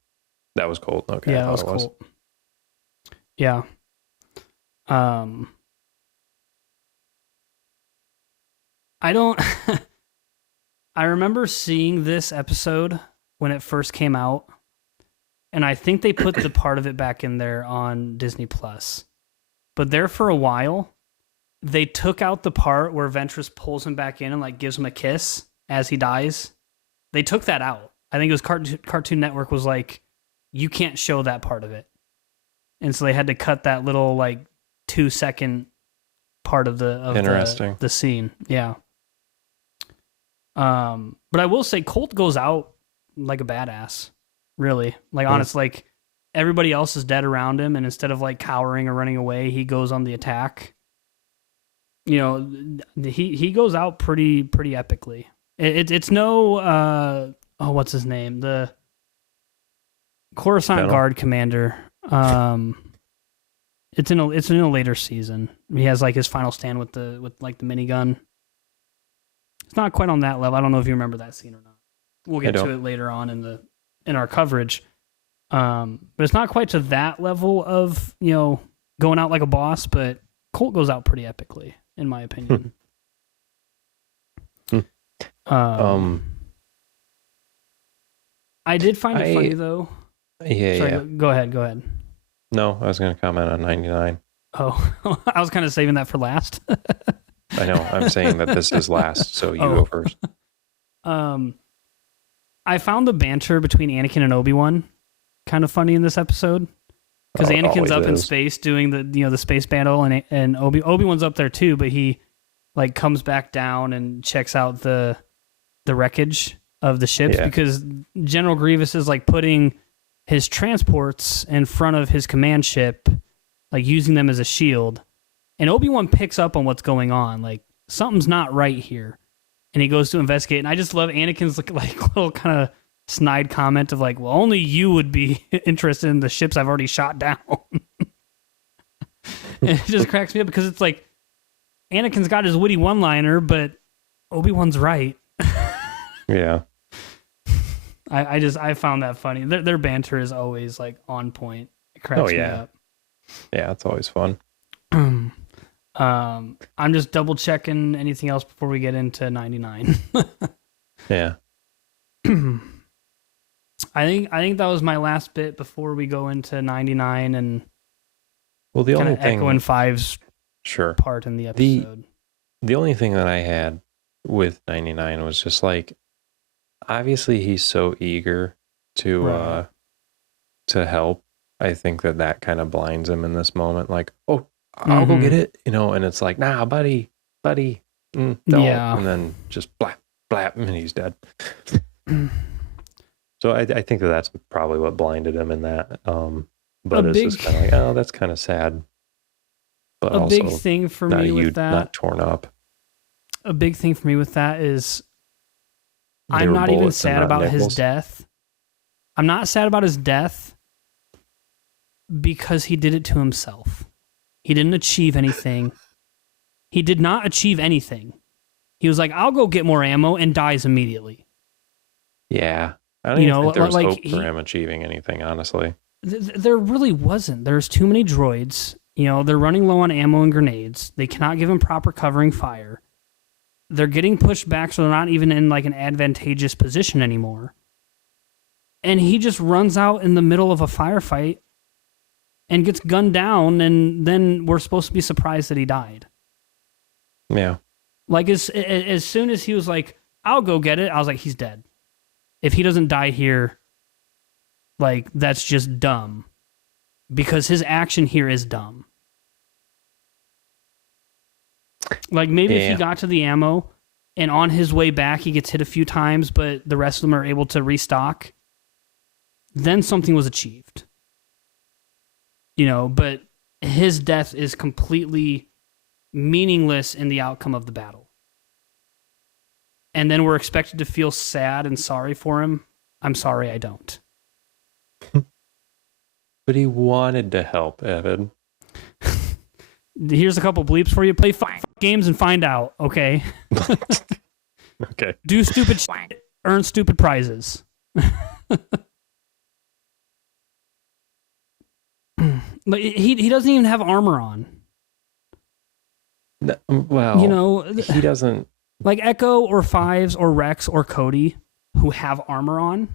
that was Colt. Okay, yeah, that was Colt. Yeah. I don't. I remember seeing this episode when it first came out, and I think they put the part of it back in there on Disney Plus. But there for a while, they took out the part where Ventress pulls him back in and like gives him a kiss as he dies. They took that out. I think it was Cartoon Network was like, you can't show that part of it. And so they had to cut that little like 2-second part of the scene. Yeah. But I will say Colt goes out like a badass, really. Like, honest, like everybody else is dead around him, and instead of like cowering or running away, he goes on the attack. You know, he goes out pretty epically. It's no what's his name? The Coruscant Guard commander. It's in a later season. He has like his final stand with the minigun. It's not quite on that level. I don't know if you remember that scene or not. We'll get to it later on in our coverage. But it's not quite to that level of, you know, going out like a boss, but Colt goes out pretty epically, in my opinion. I did find it funny though. Yeah. Sorry, go ahead. No, I was going to comment on 99. Oh, I was kind of saving that for last. I know. I'm saying that this is last, so you go first. I found the banter between Anakin and Obi-Wan kind of funny in this episode because Anakin's up in space doing the space battle, and Obi-Wan's up there too, but he like comes back down and checks out the wreckage of the ships because General Grievous is like putting his transports in front of his command ship, like using them as a shield. And Obi-Wan picks up on what's going on. Like, something's not right here. And he goes to investigate. And I just love Anakin's like little kind of snide comment of like, well, only you would be interested in the ships I've already shot down. And it just cracks me up because it's like, Anakin's got his witty one-liner, but Obi-Wan's right. Yeah. I found that funny. Their banter is always like on point. It cracks me up. Yeah, it's always fun. I'm just double checking anything else before we get into 99. Yeah. I think that was my last bit before we go into 99 and the only thing echoing 5's part in the episode. The only thing that I had with 99 was just like, obviously he's so eager to help. I think that kind of blinds him in this moment. Like, oh, I'll go get it, and it's like, nah, buddy, don't. Yeah. And then just blap, and he's dead. So I think that's probably what blinded him in that. But it's just kind of like, oh, that's kind of sad. But a also big thing for me with that, not torn up. A big thing for me with that is I'm not even sad about his death. I'm not sad about his death because he did it to himself. He didn't achieve anything. He did not achieve anything. He was like, I'll go get more ammo, and dies immediately. Yeah. I don't even think there was hope for him achieving anything, honestly. There really wasn't. There's too many droids. They're running low on ammo and grenades. They cannot give him proper covering fire. They're getting pushed back, so they're not even in like an advantageous position anymore. And he just runs out in the middle of a firefight and gets gunned down, and then we're supposed to be surprised that he died. Yeah. Like, as soon as he was like, I'll go get it, I was like, he's dead. If he doesn't die here, like, that's just dumb. Because his action here is dumb. Like, maybe if he got to the ammo, and on his way back he gets hit a few times, but the rest of them are able to restock, then something was achieved. But his death is completely meaningless in the outcome of the battle. And then we're expected to feel sad and sorry for him. I'm sorry, I don't. But he wanted to help, Evan. Here's a couple bleeps for you. Play 5 games and find out, okay? Okay. Do stupid shit, earn stupid prizes. Like, he doesn't even have armor on. No, well, he doesn't. Like Echo or Fives or Rex or Cody, who have armor on.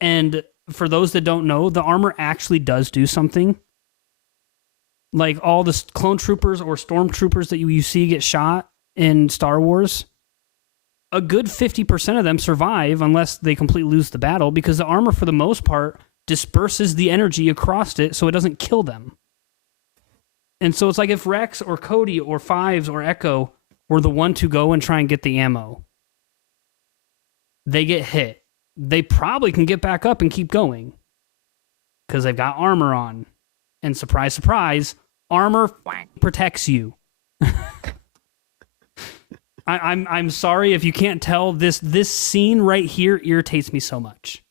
And for those that don't know, the armor actually does do something. Like all the clone troopers or stormtroopers that you see get shot in Star Wars, a good 50% of them survive unless they completely lose the battle, because the armor, for the most part, disperses the energy across it so it doesn't kill them. And so it's like if Rex or Cody or Fives or Echo were the one to go and try and get the ammo, they get hit. They probably can get back up and keep going because they've got armor on. And surprise, surprise, armor protects you. I'm sorry if you can't tell, this scene right here irritates me so much.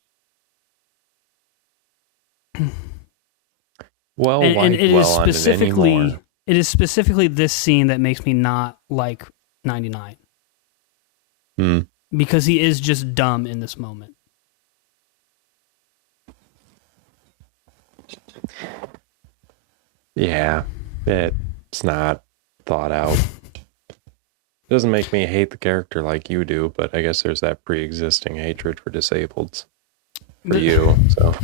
Well, and it is specifically this scene that makes me not like 99. Because he is just dumb in this moment. Yeah, it's not thought out. It doesn't make me hate the character like you do, but I guess there's that pre-existing hatred for disableds for you. So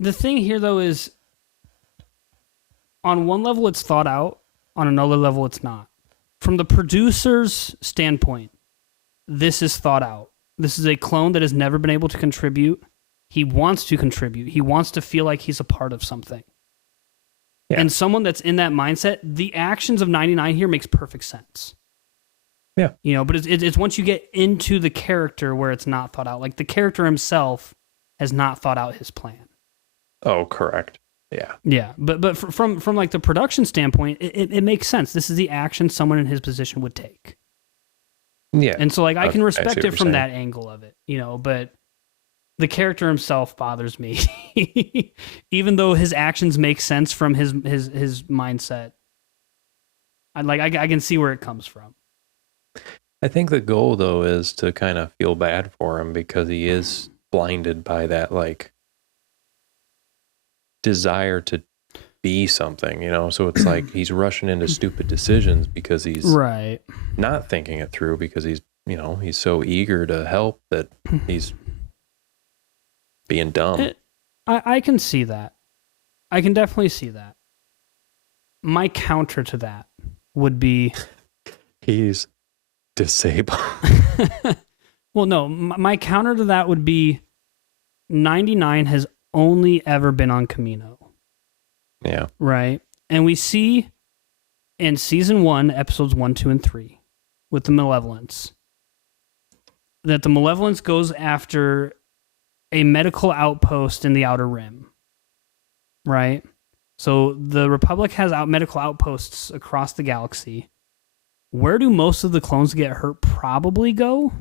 the thing here, though, is on one level it's thought out, on another level it's not. From the producer's standpoint, this is thought out. This is a clone that has never been able to contribute. He wants to contribute. He wants to feel like he's a part of something. Yeah. And someone that's in that mindset, the actions of 99 here makes perfect sense. Yeah. But it's once you get into the character where it's not thought out. Like, the character himself has not thought out his plan. Oh, correct. Yeah. Yeah. But from like the production standpoint, it makes sense. This is the action someone in his position would take. Yeah. And so, like, I can respect it from that angle of it, but the character himself bothers me. Even though his actions make sense from his mindset. I can see where it comes from. I think the goal, though, is to kind of feel bad for him because he is blinded by that, like, desire to be something, So it's like he's rushing into stupid decisions because he's not thinking it through, because he's so eager to help that he's being dumb. I can see that. I can definitely see that. My counter to that would be he's disabled. Well, no, my counter to that would be 99 has only ever been on Kamino. Yeah. Right? And we see in season 1, episodes 1, 2, and 3, with the Malevolence, that the Malevolence goes after a medical outpost in the Outer Rim. Right? So the Republic has medical outposts across the galaxy. Where do most of the clones get hurt probably go?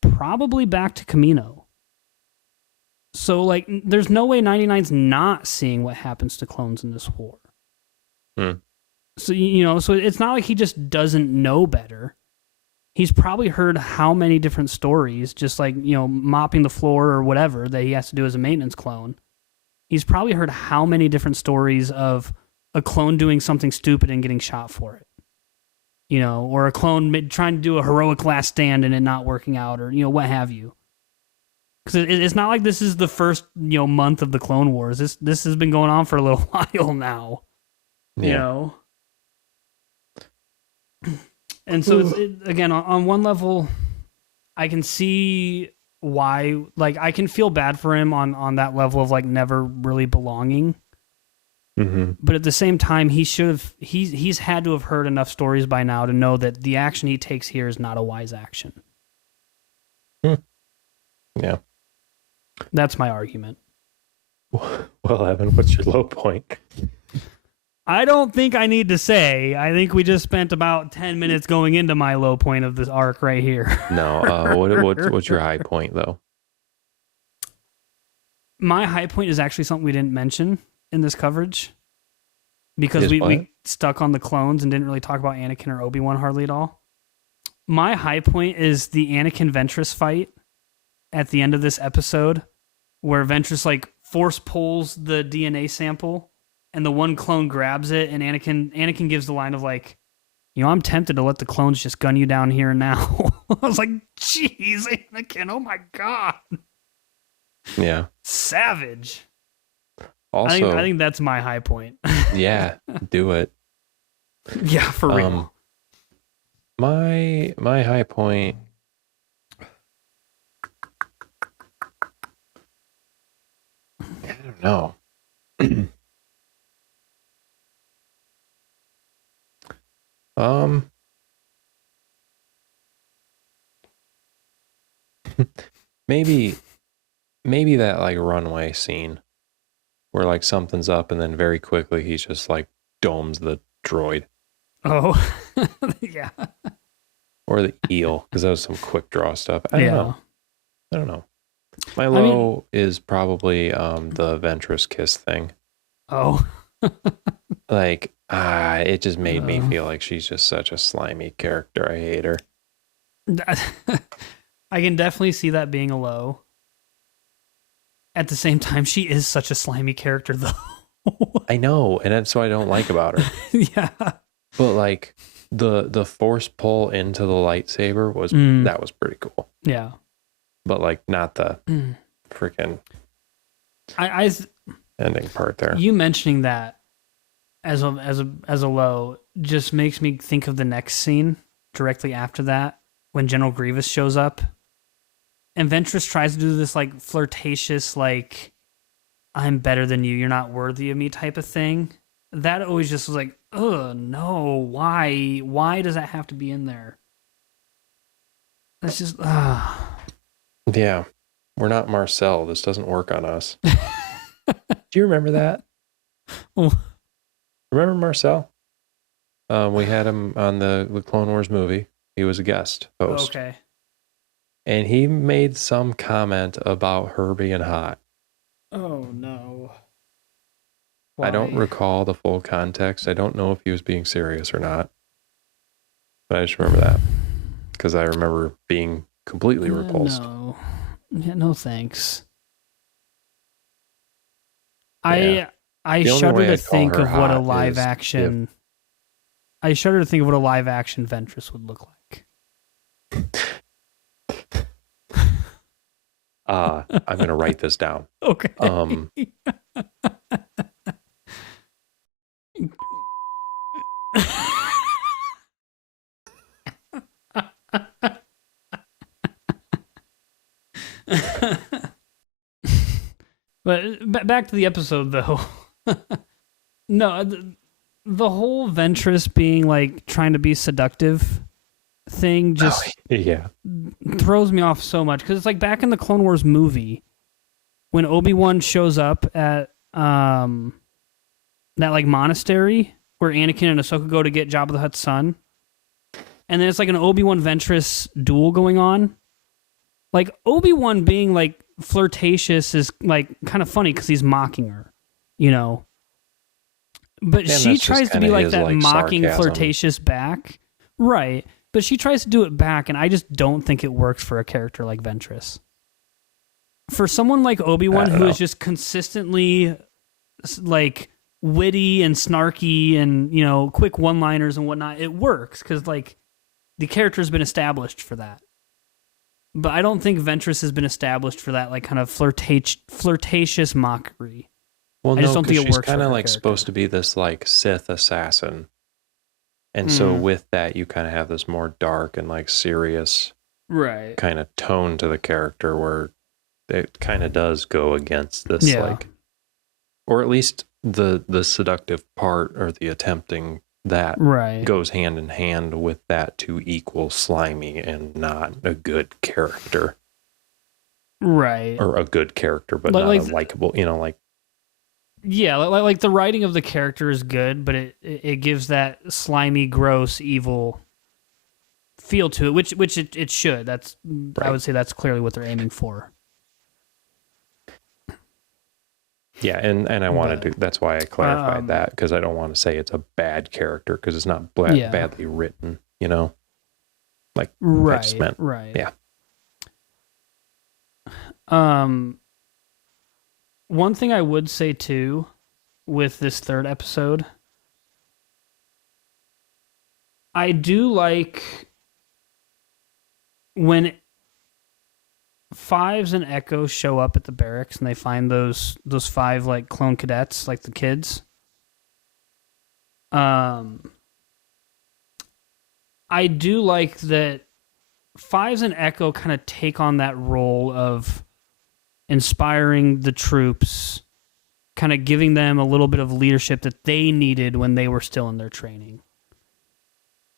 Probably back to Kamino. So, like, there's no way 99's not seeing what happens to clones in this war. So, so it's not like he just doesn't know better. He's probably heard how many different stories, just like, mopping the floor or whatever that he has to do as a maintenance clone. He's probably heard how many different stories of a clone doing something stupid and getting shot for it. Or a clone trying to do a heroic last stand and it not working out, or, what have you. Because it's not like this is the first, month of the Clone Wars. This has been going on for a little while now. Yeah. And so, again, on one level, I can see why, like, I can feel bad for him on that level of, like, never really belonging. Mm-hmm. But at the same time, he's had to have heard enough stories by now to know that the action he takes here is not a wise action. Yeah. That's my argument. Well, Evan, what's your low point? I don't think I need to say. I think we just spent about 10 minutes going into my low point of this arc right here. No, what's your high point, though? My high point is actually something we didn't mention in this coverage. Because we stuck on the clones and didn't really talk about Anakin or Obi-Wan hardly at all. My high point is the Anakin Ventress fight at the end of this episode, where Ventress, like, force pulls the DNA sample and the one clone grabs it, and Anakin gives the line of, like, I'm tempted to let the clones just gun you down here and now. I was like, jeez, Anakin, oh my God. Yeah. Savage. Also, I think that's my high point. Yeah, do it. Yeah, for real. My high point. I don't know. maybe that, like, runway scene where, like, something's up and then very quickly he's just, like, domes the droid. Oh, yeah. Or the eel, because that was some quick draw stuff. I don't know. My low is probably the Ventress kiss thing. Oh. Like, it just made me feel like she's just such a slimy character. I hate her. I can definitely see that being a low. At the same time, she is such a slimy character, though. I know, and that's what I don't like about her. Yeah. But, like, the force pull into the lightsaber was that was pretty cool. Yeah. But, like, not the freaking ending part there. You mentioning that as a low just makes me think of the next scene directly after that, when General Grievous shows up and Ventress tries to do this, like, flirtatious, like, I'm better than you, you're not worthy of me type of thing. That always just was like, ugh, no, why does that have to be in there? That's just Yeah, we're not Marcel. This doesn't work on us. Do you remember that? Remember Marcel? We had him on the Clone Wars movie. He was a guest host. Okay. And he made some comment about her being hot. Oh, no. Why? I don't recall the full context. I don't know if he was being serious or not. But I just remember that. Because I remember being completely repulsed. No. Yeah, no thanks. Yeah. I shudder to think of what a live action... I shudder to think of what a live action Ventress would look like. I'm going to write this down. Okay. But back to the episode, though. No, the whole Ventress being like trying to be seductive thing just throws me off so much, because it's like back in the Clone Wars movie when Obi-Wan shows up at that like monastery where Anakin and Ahsoka go to get Jabba the Hutt's son, and then it's like an Obi-Wan Ventress duel going on. Like Obi-Wan being like flirtatious is like kind of funny because he's mocking her, you know. But she tries to be like that like mocking, sarcasm. Flirtatious back. Right. But she tries to do it back, and I just don't think it works for a character like Ventress. For someone like Obi-Wan, who is just consistently like witty and snarky and, you know, quick one-liners and whatnot, it works because like the character's been established for that. But I don't think Ventress has been established for that like kind of flirtatious mockery. Well, I just don't think it works. She's kind of like supposed to be this like Sith assassin. And so with that, you kind of have this more dark and like serious kind of tone to the character where it kind of does go against this like, or at least the seductive part or the attempting that goes hand in hand with that to equal slimy and not a good character. Right. Or a good character, but not a likable, you know, like. Yeah, like the writing of the character is good, but it gives that slimy, gross, evil feel to it, which it should. That's I would say that's clearly what they're aiming for. Yeah, and I wanted to. That's why I clarified that, because I don't want to say it's a bad character because it's not badly written. You know, like I just meant yeah. One thing I would say, too, with this third episode, I do like when Fives and Echo show up at the barracks and they find those 5, like, clone cadets, like the kids. I do like that Fives and Echo kind of take on that role of inspiring the troops, kind of giving them a little bit of leadership that they needed when they were still in their training.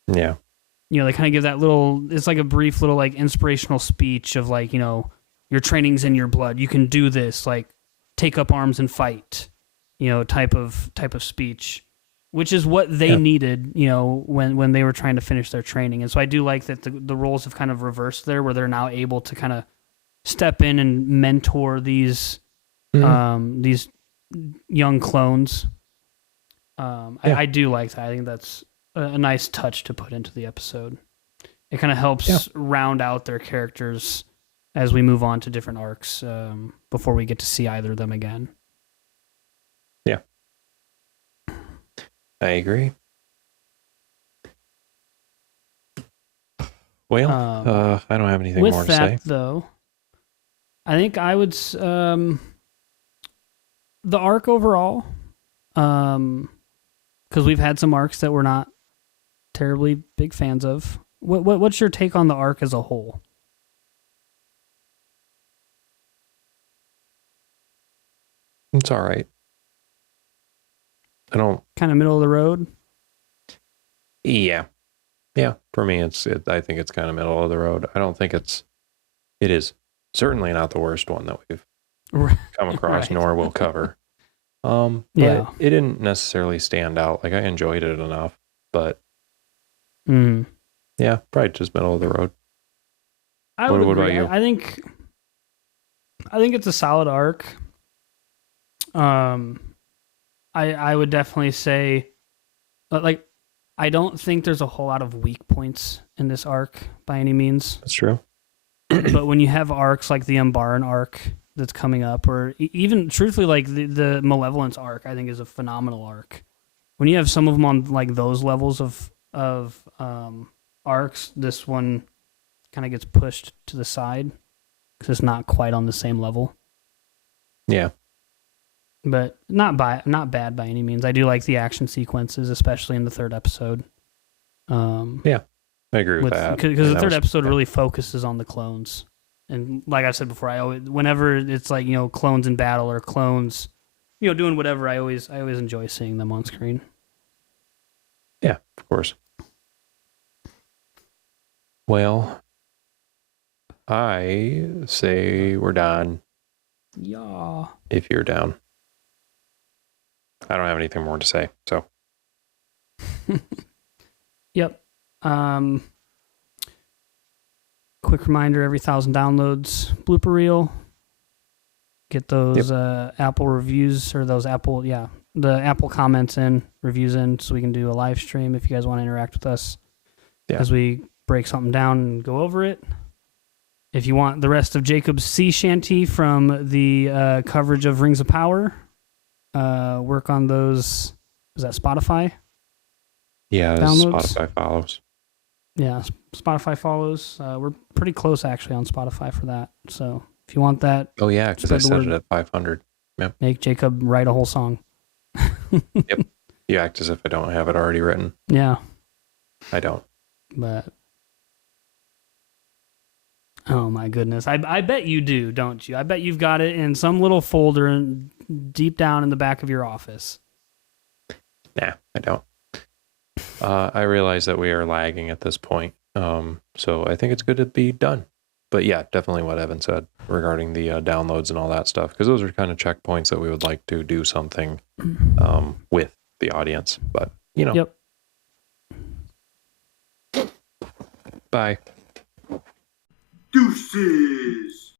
Yeah. You know, they kind of give that little, it's like a brief little like inspirational speech of like, you know, your training's in your blood. You can do this, like take up arms and fight, you know, type of speech, which is what they needed, you know, when they were trying to finish their training. And so I do like that the roles have kind of reversed there, where they're now able to kind of step in and mentor these young clones. I do like that. I think that's a nice touch to put into the episode. It kind of helps round out their characters as we move on to different arcs before we get to see either of them again. Yeah. I agree. Well, I don't have anything more to say. With that, though, I think I would... the arc overall, because we've had some arcs that we're not terribly big fans of. What's your take on the arc as a whole? It's all right. I don't... Kind of middle of the road? Yeah. Yeah, for me, I think it's kind of middle of the road. I don't think it is certainly not the worst one that we've come across, nor will cover. But it didn't necessarily stand out. Like, I enjoyed it enough, but yeah, probably just middle of the road. What about you? I think it's a solid arc. I would definitely say, like, I don't think there's a whole lot of weak points in this arc by any means. That's true. But when you have arcs like the Umbaran arc that's coming up, or even truthfully like the Malevolence arc, I think is a phenomenal arc. When you have some of them on like those levels of arcs, this one kind of gets pushed to the side because it's not quite on the same level. Yeah. But not bad by any means. I do like the action sequences, especially in the third episode. Yeah, I agree with that. Because the third episode really focuses on the clones. And like I said before, whenever it's like, you know, clones in battle or clones doing whatever. I always enjoy seeing them on screen. Yeah, of course. Well, I say we're done. Yeah. If you're down. I don't have anything more to say, so. Yep. Quick reminder, every 1,000 downloads, blooper reel. Get those Apple reviews or those the Apple comments in, reviews in, so we can do a live stream if you guys want to interact with us as we break something down and go over it. If you want the rest of Jacob's sea shanty from the coverage of Rings of Power, work on those. Is that Spotify? Yeah, downloads? Spotify follows. Yeah, Spotify follows. We're pretty close, actually, on Spotify for that. So if you want that... Oh, yeah, because I set it at 500. Yep. Make Jacob write a whole song. Yep. You act as if I don't have it already written. Yeah. I don't. But... Oh, my goodness. I bet you do, don't you? I bet you've got it in some little folder deep down in the back of your office. Nah, I don't. I realize that we are lagging at this point, so I think it's good to be done. But yeah, definitely what Evan said regarding the downloads and all that stuff, because those are kind of checkpoints that we would like to do something with the audience. But, Yep. Bye. Deuces.